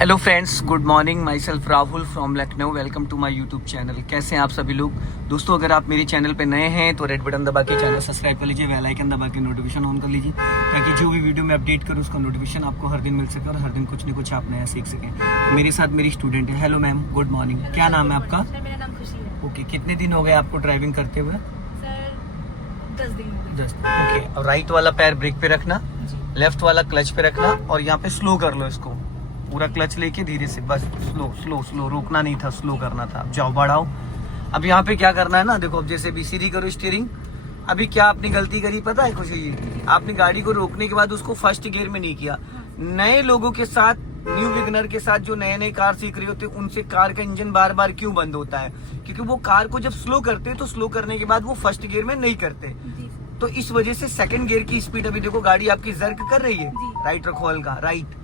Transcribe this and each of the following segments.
Hello friends, good morning. Myself Rahul from Lucknow. Welcome to my YouTube channel. कैसे हैं आप सभी लोग? दोस्तों, अगर आप मेरे चैनल पे नए हैं तो रेड बटन दबा के चैनल सब्सक्राइब कर लीजिए, बेल आइकन दबा के नोटिफिकेशन ऑन कर लीजिए, ताकि जो भी वीडियो मैं अपडेट करूँ उसका नोटिफिकेशन आपको हर दिन मिल सके और हर दिन कुछ न कुछ आप नया सीख सकें। मेरे साथ मेरी स्टूडेंट है। Hello ma'am, good morning. क्या नाम है आपका? मेरा नाम खुशी है। ओके, कितने दिन हो गए आपको ड्राइविंग करते हुए? सर 10 दिन हो गए। 10। ओके, और राइट वाला पैर ब्रेक पे रखना, लेफ्ट वाला क्लच पे रखना और यहाँ पे स्लो कर लो इसको। पूरा क्लच लेके धीरे से, बस स्लो स्लो स्लो, रोकना नहीं था, स्लो करना था। अब जाओ, बढ़ाओ। अब यहाँ पे क्या करना है ना, देखो, अब जैसे बीसीडी करो स्टीयरिंग। अभी क्या आपने गलती करी पता है खुशी जी? आपने गाड़ी को रोकने के बाद उसको फर्स्ट गियर में नहीं किया। नए लोगों के साथ, न्यू बिगनर के साथ जो नए नए कार सीख रहे होते हैं, उनसे कार का इंजन बार बार क्यों बंद होता है? क्योंकि वो कार को जब स्लो करते हैं तो स्लो करने के बाद वो फर्स्ट गियर में नहीं करते। तो इस वजह से सेकंड गियर की स्पीड, अभी देखो गाड़ी आपकी जर्क कर रही है। राइट रखो हल्का, राइट।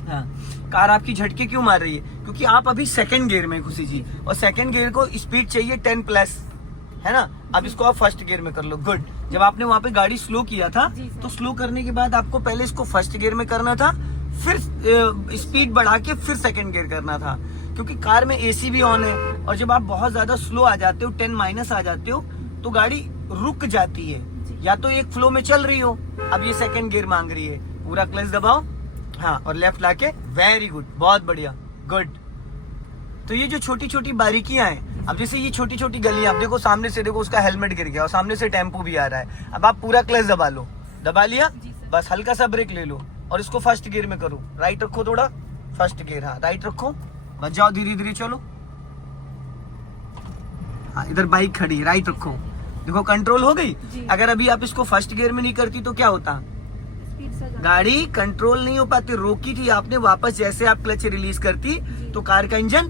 हाँ, कार आपकी झटके क्यों मार रही है? क्योंकि आप अभी सेकंड गियर में खुशी जी, और सेकंड गियर को स्पीड चाहिए 10+, है ना? अब इसको आप फर्स्ट गियर में कर लो। गुड। जब आपने वहां पे गाड़ी स्लो किया था तो स्लो करने के बाद आपको पहले इसको फर्स्ट गियर में करना था, फिर स्पीड बढ़ा के फिर सेकंड गियर करना था। क्योंकि कार में एसी भी ऑन है, और जब आप बहुत ज्यादा स्लो आ जाते हो, 10- आ जाते हो, तो गाड़ी रुक जाती है। या तो एक फ्लो में चल रही हो, अब ये सेकंड गियर मांग रही है। पूरा क्लच दबाओ, हाँ, और लेफ्ट लाके, वेरी गुड, बहुत बढ़िया, गुड। तो ये जो छोटी छोटी बारीकियां हैं, अब जैसे ये छोटी छोटी गलियां, आप देखो सामने से, देखो उसका हेलमेट गिर गया और सामने से टेम्पो भी आ रहा है। अब आप पूरा क्लच दबा लो, दबा लिया, बस हल्का सा ब्रेक ले लो और इसको फर्स्ट गियर में करो। राइट रखो थोड़ा, फर्स्ट गियर, हाँ राइट रखो, बस जाओ, धीरे धीरे चलो। हाँ, इधर बाइक खड़ी, राइट रखो, देखो कंट्रोल हो गई। अगर अभी आप इसको फर्स्ट गियर में नहीं करती तो क्या होता? गाड़ी कंट्रोल नहीं हो पाती। रोकी थी आपने, वापस जैसे आप क्लच रिलीज करती तो कार का इंजन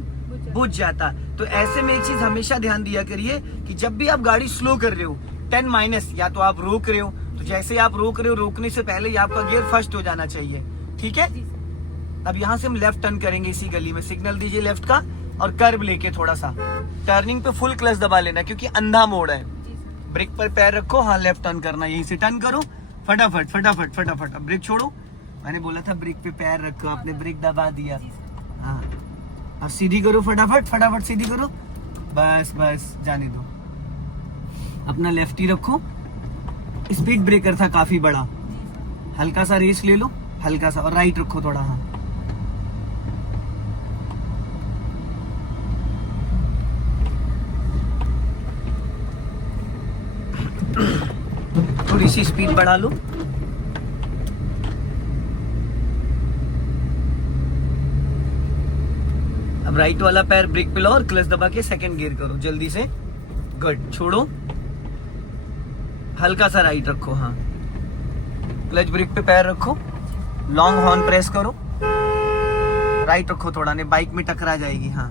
बुझ जाता। तो ऐसे में एक चीज हमेशा ध्यान दिया करिए कि जब भी आप गाड़ी स्लो कर रहे हो, 10-, या तो आप रोक रहे हो, तो जैसे आप रोक रहे हो, रोकने से पहले ही आपका गियर फर्स्ट हो जाना चाहिए। ठीक है? अब यहाँ से हम लेफ्ट टर्न करेंगे इसी गली में। सिग्नल दीजिए लेफ्ट का और कर्व लेके थोड़ा सा टर्निंग पे फुल क्लच दबा लेना, क्योंकि अंधा मोड़ है। ब्रेक पर पैर रखो, हाँ लेफ्ट टर्न करना, यहीं से टर्न करो, फटाफट फटाफट फटाफट। अब ब्रेक छोड़ो, मैंने बोला था ब्रेक पे पैर रखो, आपने ब्रेक दबा दिया। हाँ, अब सीधी करो, फटाफट फटाफट सीधी करो, बस बस, जाने दो। अपना लेफ्ट ही रखो। स्पीड ब्रेकर था काफी बड़ा, हल्का सा रेस ले लो, हल्का सा, और राइट रखो थोड़ा। हाँ, थोड़ी सी स्पीड बढ़ा लो। अब राइट वाला पैर ब्रेक पे लो और क्लच दबा के सेकंड गियर करो जल्दी से। गुड, छोड़ो, हल्का सा राइट रखो। हाँ, क्लच ब्रेक पे पैर रखो, लॉन्ग हॉर्न प्रेस करो, राइट रखो थोड़ा, नहीं बाइक में टकरा जाएगी। हाँ,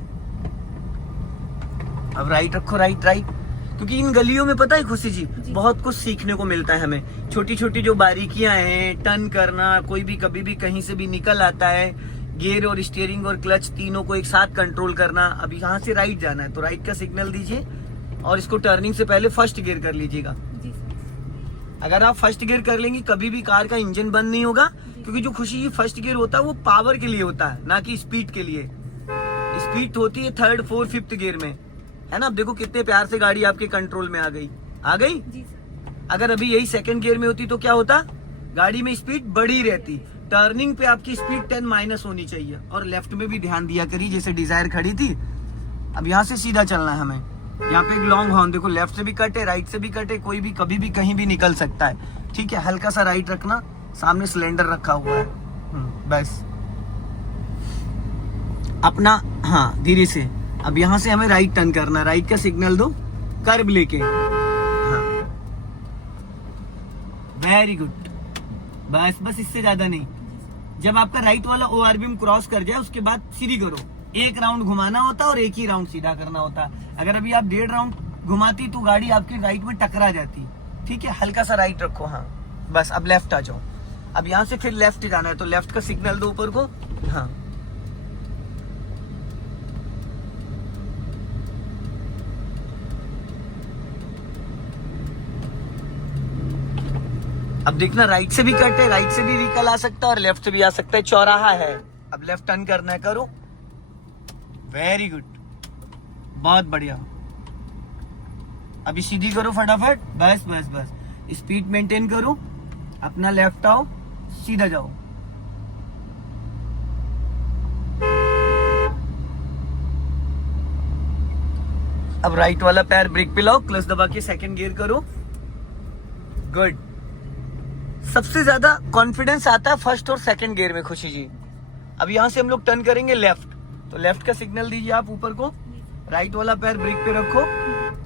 अब राइट रखो, राइट राइट। क्योंकि इन गलियों में पता है खुशी जी, बहुत कुछ सीखने को मिलता है हमें। छोटी छोटी जो बारीकियां हैं, टर्न करना, कोई भी कभी भी कहीं से भी निकल आता है, गियर और स्टीयरिंग और क्लच तीनों को एक साथ कंट्रोल करना। अब यहाँ से राइट जाना है तो राइट का सिग्नल दीजिए और इसको टर्निंग से पहले फर्स्ट गियर कर लीजिएगा। अगर आप फर्स्ट गियर कर लेंगे, कभी भी कार का इंजन बंद नहीं होगा। क्योंकि जो खुशी फर्स्ट गियर होता है वो पावर के लिए होता है, ना कि स्पीड के लिए। स्पीड होती है 3rd, 4th, 5th गियर में, है ना? अब देखो कितने प्यार से गाड़ी आपके कंट्रोल में आ गई, आ गई। अगर अभी यही सेकंड गियर में होती तो क्या होता? गाड़ी में स्पीड बढ़ी रहती। टर्निंग पे आपकी स्पीड 10- होनी चाहिए। और लेफ्ट में भी ध्यान दिया करिए, जैसे डिजायर खड़ी थी। अब यहाँ से सीधा चलना है हमें। यहाँ पे एक लॉन्ग हॉर्न, देखो लेफ्ट से भी कट है, राइट से भी कट है, कोई भी कभी भी कहीं भी निकल सकता है। ठीक है, हल्का सा राइट रखना, सामने सिलेंडर रखा हुआ है। बस अपना, हाँ धीरे से। अब यहाँ से हमें राइट टर्न करना, राइट का सिग्नल दो, कर्व लेके। हाँ, वेरी गुड, बस बस, इससे ज्यादा नहीं। जब आपका राइट वाला ORBM क्रॉस कर जाए उसके बाद सीधी करो। एक राउंड घुमाना होता है और एक ही राउंड सीधा करना होता है। अगर अभी आप 1.5 राउंड घुमाती तो गाड़ी आपके राइट में टकरा जाती। ठीक है, हल्का सा राइट रखो। हाँ, बस अब लेफ्ट आ जाओ। अब यहाँ से फिर लेफ्ट जाना है तो लेफ्ट का सिग्नल दो ऊपर को। हाँ, अब देखना राइट से भी कट है, राइट से भी व्हीकल आ सकता है और लेफ्ट से भी आ सकता है। चौराहा है, अब लेफ्ट टर्न करना है, करो। वेरी गुड, बहुत बढ़िया। अभी सीधी करो फटाफट, बस बस बस। स्पीड मेंटेन करो, अपना लेफ्ट आओ, सीधा जाओ। अब राइट वाला पैर ब्रेक पे लाओ, क्लच दबा के सेकंड गियर करो। गुड। सबसे ज्यादा कॉन्फिडेंस आता है फर्स्ट और सेकंड गियर में, खुशी जी। अब यहां से हम लोग टर्न करेंगे लेफ्ट, तो लेफ्ट का सिग्नल दीजिए आप ऊपर को। राइट वाला पैर ब्रेक पे रखो।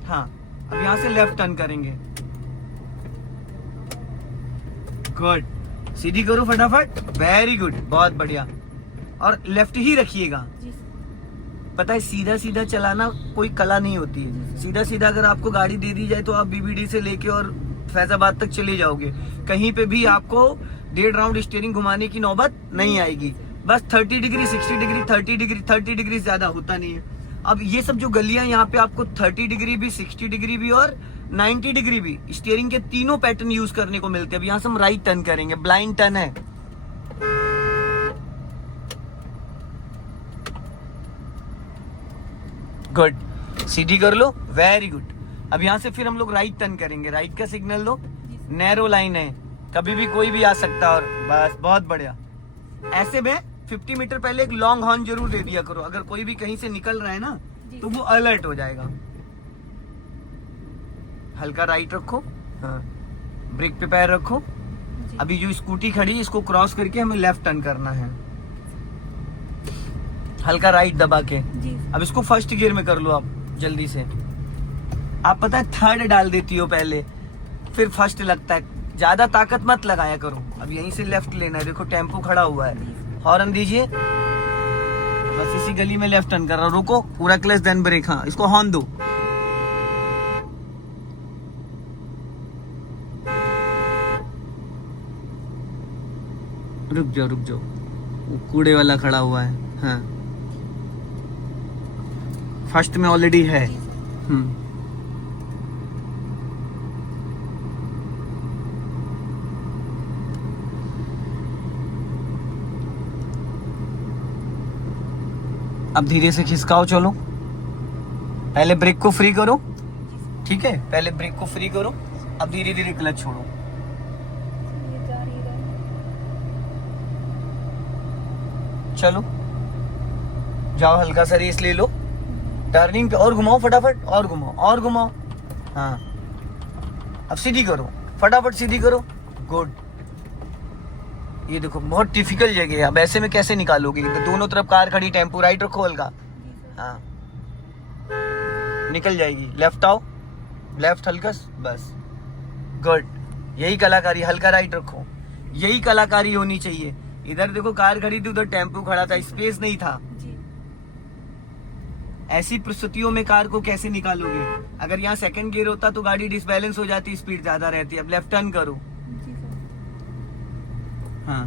हाँ, अब यहां से लेफ्ट टर्न करेंगे। गुड। सीधी करो फटाफट, वेरी गुड, बहुत बढ़िया। और लेफ्ट ही रखिएगा। पता है सीधा सीधा चलाना कोई कला नहीं होती है। सीधा सीधा अगर आपको गाड़ी दे दी जाए तो आप बीबीडी से लेके और फैजाबाद तक चले जाओगे, कहीं पे भी आपको 1.5 राउंड स्टीयरिंग घुमाने की नौबत नहीं आएगी। बस 30 डिग्री, 60 डिग्री, 30 डिग्री ज्यादा होता नहीं है। अब ये सब जो गलियां यहाँ पे आपको 30 डिग्री भी, 60 डिग्री भी और 90 डिग्री भी स्टीयरिंग के तीनों पैटर्न यूज करने को मिलते हैं। अब यहाँ से हम राइट टर्न करेंगे, ब्लाइंड टर्न है। गुड, सीधी कर लो, वेरी गुड। अब यहाँ से फिर हम लोग राइट टर्न करेंगे, राइट का सिग्नल दो। नैरो लाइन है, कभी भी कोई भी आ सकता है। और बस, बहुत बढ़िया। ऐसे में 50 मीटर पहले एक लॉन्ग हॉर्न जरूर दे दिया करो, अगर कोई भी कहीं से निकल रहा है ना तो वो अलर्ट हो जाएगा। हल्का राइट रखो, हाँ, ब्रेक पे पैर रखो। अभी जो स्कूटी खड़ी है इसको क्रॉस करके हमें लेफ्ट टर्न करना है, हल्का राइट दबा के। अब इसको फर्स्ट गियर में कर लो आप जल्दी से। आप पता है थर्ड डाल देती हो पहले, फिर फर्स्ट लगता है, ज्यादा ताकत मत लगाया करो। अब यहीं से लेफ्ट लेना है, देखो टेम्पो खड़ा हुआ है, हॉर्न दीजिए। बस इसी गली में लेफ्ट टर्न कर रहा हूं, रुको, पूरा क्लच देन ब्रेक। हाँ, इसको हॉर्न दो। रुक जाओ रुक जाओ, वो कूड़े वाला खड़ा हुआ है। हाँ, फर्स्ट में ऑलरेडी है। अब धीरे से खिसकाओ, चलो। पहले ब्रेक को फ्री करो, ठीक है, पहले ब्रेक को फ्री करो। अब धीरे धीरे क्लच छोड़ो। चलो जाओ, हल्का सा रेस ले लो। टर्निंग पे और घुमाओ फटाफट, और घुमाओ और घुमाओ। हाँ, अब सीधी करो, फटाफट सीधी करो। गुड। ये देखो बहुत डिफिकल्ट जगह है, अब ऐसे में कैसे निकालोगे? तो दोनों तरफ कार खड़ी, टेम्पो राइट रखो हल्का। हाँ, निकल जाएगी। लेफ्ट आओ, लेफ्ट हल्का, बस। गुड, यही कलाकारी, हल्का राइट रखो। यही कलाकारी होनी चाहिए। इधर देखो कार खड़ी थी, उधर टेम्पो खड़ा था, स्पेस नहीं था। ऐसी परिस्थितियों में कार को कैसे निकालोगे? अगर यहाँ सेकंड गियर होता तो गाड़ी डिसबैलेंस हो जाती, स्पीड ज्यादा रहती। अब लेफ्ट टर्न करो। हाँ,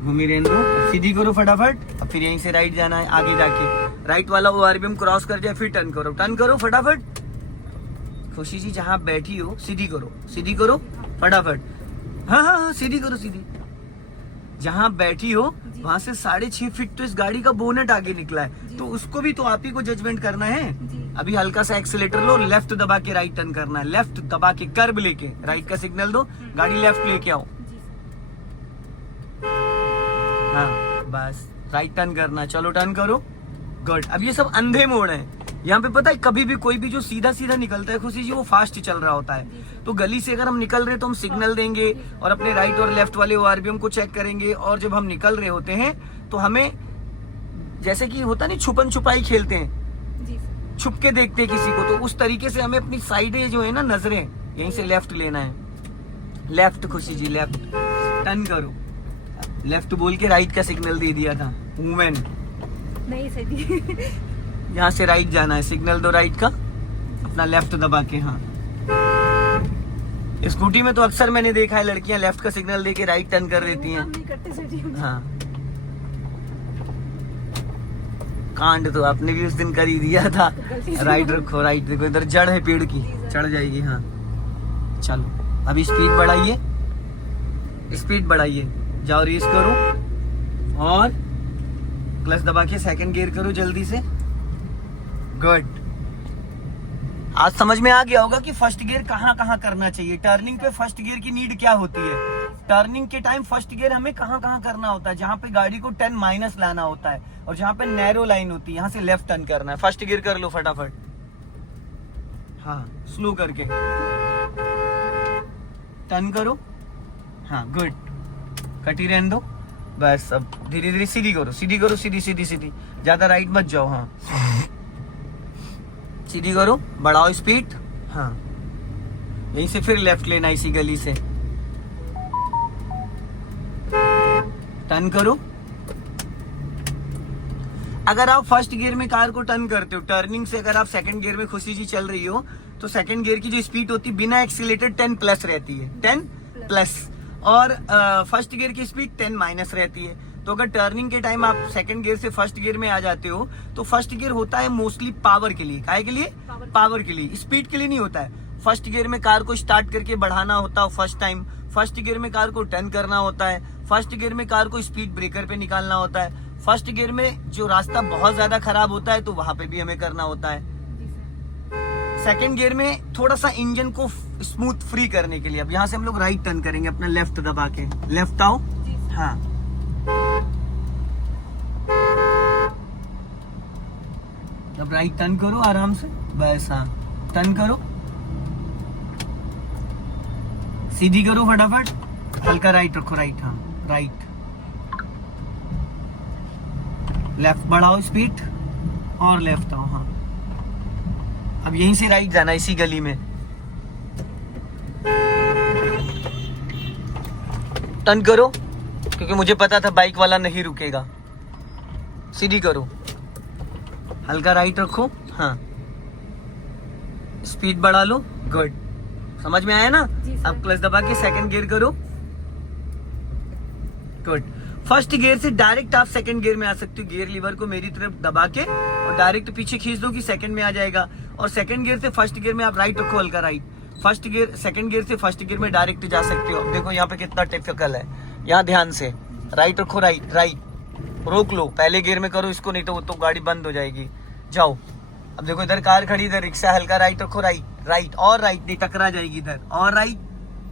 घूमी रहने दो, सीधी करो फटाफट। अब फिर यहीं से राइट जाना है, आगे जाके राइट वाला ORBM क्रॉस कर जाए, फिर टर्न करो। टर्न करो फटाफट। खुशी जी जहाँ बैठी हो सीधी करो, सीधी करो फटाफट। हाँ हाँ हाँ, सीधी करो, सीधी। जहाँ बैठी हो वहां से 6.5 फीट तो इस गाड़ी का बोनेट आगे निकला है, तो उसको भी तो आप ही को जजमेंट करना है। अभी हल्का सा एक्सीलेटर लो, लेफ्ट दबा के राइट टर्न करना है। लेफ्ट दबा के कर्व लेके राइट का सिग्नल दो, गाड़ी लेफ्ट लेके आओ। हाँ, बस राइट टर्न करना। चलो टर्न करो। गुड। अब ये सब अंधे मोड़ है, यहाँ पे पता है कभी भी कोई भी जो सीधा सीधा निकलता है खुशी जी, वो फास्ट चल रहा होता है। तो गली से अगर हम निकल रहे हैं तो हम सिग्नल देंगे और अपने राइट और लेफ्ट वाले ORBM को चेक करेंगे। और जब हम निकल रहे होते हैं तो हमें, जैसे कि होता नहीं छुपन छुपाई खेलते हैं, छुप के देखते हैं किसी को, तो उस तरीके से हमें अपनी साइडें जो है ना, नजरें, यहीं से लेफ्ट लेना है। लेफ्ट खुशी जी, लेफ्ट टर्न करो। लेफ्ट बोल के राइट का सिग्नल दे दिया था, वुमेन नहीं सही। यहाँ से राइट जाना है, सिग्नल दो राइट का, अपना लेफ्ट दबा के। हाँ, स्कूटी में तो अक्सर मैंने देखा है लड़कियां लेफ्ट का सिग्नल देके राइट टर्न कर देती हैं। हाँ, कांड तो आपने भी उस दिन कर ही दिया था। राइट रखो, राइट देखो, इधर जड़ है पेड़ की, चढ़ जाएगी। हाँ, चलो अभी स्पीड बढ़ाइए, स्पीड बढ़ाइए, जाओ रेस करो। और क्लच दबा के सेकंड गियर करो जल्दी से। गुड। आज समझ में आ गया होगा कि फर्स्ट गियर कहाँ कहाँ करना चाहिए। टर्निंग पे फर्स्ट गियर की नीड क्या होती है। टर्निंग के टाइम फर्स्ट गियर हमें कहाँ कहाँ करना होता है, जहाँ पे गाड़ी को 10 माइनस लाना होता है और जहाँ पे नैरो लाइन होती है, यहाँ से लेफ्ट टर्न करना है। फर्स्ट गियर कर लो फटाफट। हाँ, स्लो करके टर्न करो। हाँ गुड, कटी रहने दो बस। अब धीरे धीरे सीधी करो, सीधी करो, सीधी सीधी सीधी, ज्यादा राइट मत जाओ। हाँ सीधी करो, बढ़ाओ स्पीड। हाँ यहीं से फिर लेफ्ट लेना इसी गली से। टर्न करो। अगर आप फर्स्ट गियर में कार को टर्न करते हो, टर्निंग से अगर आप सेकंड गियर में खुशी जी चल रही हो, तो सेकंड गियर की जो स्पीड होती है बिना एक्सीलेटेड 10 प्लस रहती है, 10 प्लस, और फर्स्ट गियर की स्पीड 10 माइनस रहती है। तो अगर टर्निंग के टाइम आप सेकंड गियर से फर्स्ट गियर में आ जाते हो, तो फर्स्ट गियर होता है मोस्टली पावर के लिए। काहे के लिए? पावर के लिए, स्पीड के लिए नहीं होता है। फर्स्ट गियर में कार को स्टार्ट करके बढ़ाना होता है फर्स्ट टाइम, फर्स्ट गियर में कार को टर्न करना होता है, फर्स्ट गियर में कार को स्पीड ब्रेकर पे निकालना होता है, फर्स्ट गियर में जो रास्ता बहुत ज्यादा खराब होता है तो वहां पे भी हमें करना होता है। सेकंड गियर में थोड़ा सा इंजन को स्मूथ फ्री करने के लिए, अब यहाँ से हम लोग राइट टर्न करेंगे अपना लेफ्ट दबा के। लेफ्ट आओ। हाँ अब राइट टर्न करो आराम से बस। हाँ टर्न करो, सीधी करो फटाफट, हल्का राइट रखो। राइट, हाँ राइट, लेफ्ट बढ़ाओ स्पीड और लेफ्ट आओ। हाँ अब यहीं से राइट जाना इसी गली में। टर्न करो, क्योंकि मुझे पता था बाइक वाला नहीं रुकेगा। सीधी करो, हल्का राइट रखो। हाँ स्पीड बढ़ा लो। गुड, समझ में आया ना? अब क्लच दबा के सेकंड गियर करो। गुड। फर्स्ट गियर से डायरेक्ट आप सेकंड गियर में आ सकते हो। गियर लीवर को मेरी तरफ दबा के और डायरेक्ट पीछे खींच दो कि सेकंड में आ जाएगा। और सेकंड गियर से फर्स्ट गियर में आप राइट रखो, हल्का right. First gear second gear से फर्स्ट गियर में डायरेक्ट जा सकते हो। देखो यहाँ पे कितना टिपिकल है, यहाँ ध्यान से राइट रखो। राइट राइट रोक लो, पहले गियर में करो इसको, नहीं तो गाड़ी बंद हो जाएगी। जाओ। अब देखो इधर कार खड़ी, इधर रिक्शा, हल्का राइट रखो। राइट राइट और राइट, नहीं टकरा जाएगी इधर। और राइट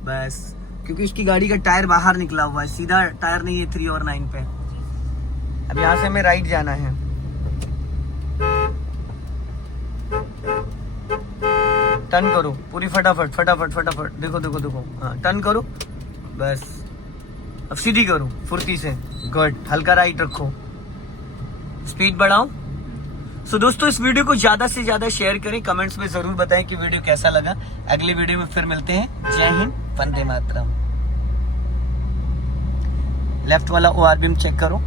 बस, क्योंकि उसकी गाड़ी का टायर बाहर निकला हुआ है, सीधा टायर नहीं है 3 और 9 पे। अब यहाँ से हमें राइट जाना है। टर्न करो पूरी फटाफट फटाफट फटाफट। देखो देखो देखो, हाँ टर्न करो बस। अब सीधी करो फुर्ती से। गुड, हल्का राइट रखो, स्पीड बढ़ाओ। सो दोस्तों इस वीडियो को ज्यादा से ज्यादा शेयर करें, कमेंट्स में जरूर बताएं कि वीडियो कैसा लगा। अगले वीडियो में फिर मिलते हैं। जय हिंद, वंदे मातरम। लेफ्ट वाला ORBM चेक करो।